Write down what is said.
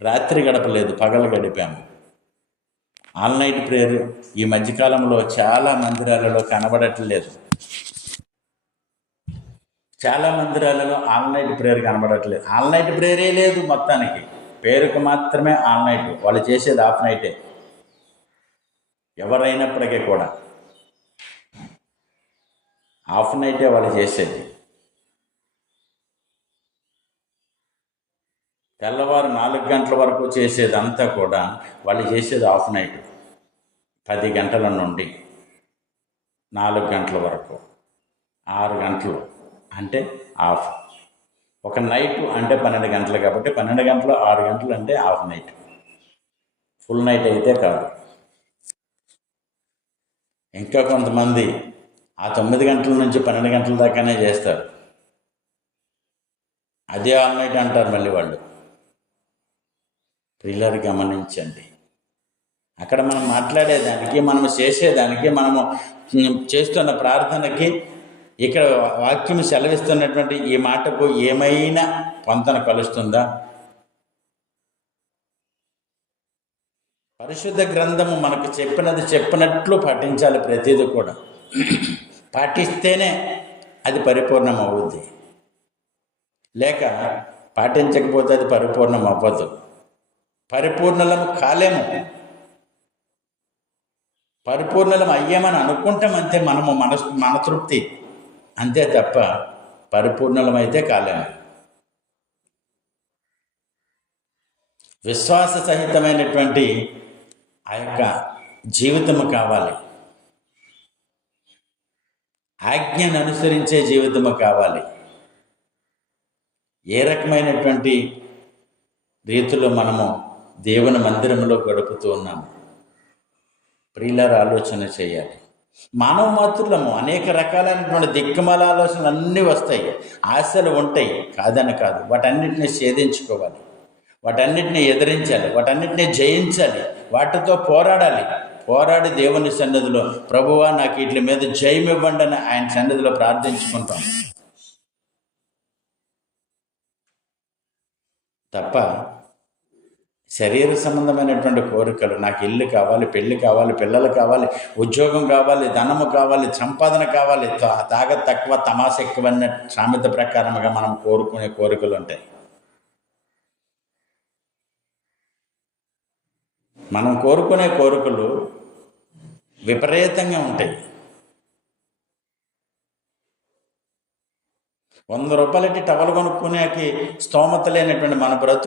రాత్రి గడపలేదు, పగలు గడిపాము. ఆల్ నైట్ ప్రేయర్ ఈ మధ్యకాలంలో చాలా మందిరాలలో కనబడట్లేదు. చాలా మందిరాలలో ఆల్ నైట్ ప్రేయర్ కనబడట్లేదు. ఆల్ నైట్ ప్రేయరే లేదు, మొత్తానికి పేరుకు మాత్రమే ఆల్ నైట్. వాళ్ళు చేసేది హాఫ్ నైటే, ఎవరైనప్పటికీ కూడా హాఫ్ నైటే వాళ్ళు చేసేది. తెల్లవారు 4 గంటల వరకు చేసేదంతా కూడా వాళ్ళు చేసేది హాఫ్ నైట్. 10 గంటల నుండి 4 గంటల వరకు 6 గంటలు అంటే హాఫ్. ఒక నైట్ అంటే 12 గంటలు, కాబట్టి 12 గంటలు 6 గంటలు అంటే హాఫ్ నైట్. ఫుల్ నైట్ అయితే కాదు. ఇంకా కొంతమంది ఆ 9 గంటల నుంచి 12 గంటల దాకానే చేస్తారు. అదే ఆల్ నైట్ అంటారు మళ్ళీ వాళ్ళు. ప్రియులారు గమనించండి, అక్కడ మనం మాట్లాడేదానికి, మనము చేసేదానికి, మనము చేస్తున్న ప్రార్థనకి, ఇక్కడ వాక్యం సెలవిస్తున్నటువంటి ఈ మాటకు ఏమైనా పొంతన కలుస్తుందా? పరిశుద్ధ గ్రంథము మనకు చెప్పినది చెప్పినట్లు పాటించాలి. ప్రతిదీ కూడా పాటిస్తేనే అది పరిపూర్ణం అవుద్ది, లేక పాటించకపోతే అది పరిపూర్ణం అవ్వదు. పరిపూర్ణలం కాలేము. పరిపూర్ణలం అయ్యామని అనుకుంటాం అంతే, మనము మన తృప్తి అంతే తప్ప పరిపూర్ణలమైతే కాలేము. విశ్వాస సహితమైనటువంటి ఆ యొక్క జీవితము కావాలి. ఆజ్ఞను అనుసరించే జీవితము కావాలి. ఏ రకమైనటువంటి రీతిలో మనము దేవుని మందిరంలో గడుపుతూ ఉన్నాము? ప్రియులారు ఆలోచన చేయాలి. మానవ మాతృలము, అనేక రకాలైనటువంటి దిక్కుమాల ఆలోచనలు అన్నీ వస్తాయి, ఆశలు ఉంటాయి, కాదని కాదు. వాటన్నిటిని ఛేదించుకోవాలి, వాటన్నిటిని ఎదిరించాలి, వాటన్నిటిని జయించాలి, వాటితో పోరాడాలి. పోరాడి దేవుని సన్నిధిలో, ప్రభువా నాకు వీటి మీద జయం ఇవ్వండి అని ఆయన సన్నిధిలో ప్రార్థించుకుంటాం తప్ప శరీర సంబంధమైనటువంటి కోరికలు, నాకు ఇల్లు కావాలి, పెళ్ళి కావాలి, పిల్లలు కావాలి, ఉద్యోగం కావాలి, ధనము కావాలి, సంపాదన కావాలి, తాగ తక్కువ తమాష ఎక్కువ అన్న సామెత ప్రకారంగా మనం కోరుకునే కోరికలు ఉంటాయి. మనం కోరుకునే కోరికలు విపరీతంగా ఉంటాయి. 100 రూపాయలకి టవల్ కొనుక్కునేకి స్తోమత లేనటువంటి మన బ్రతుకు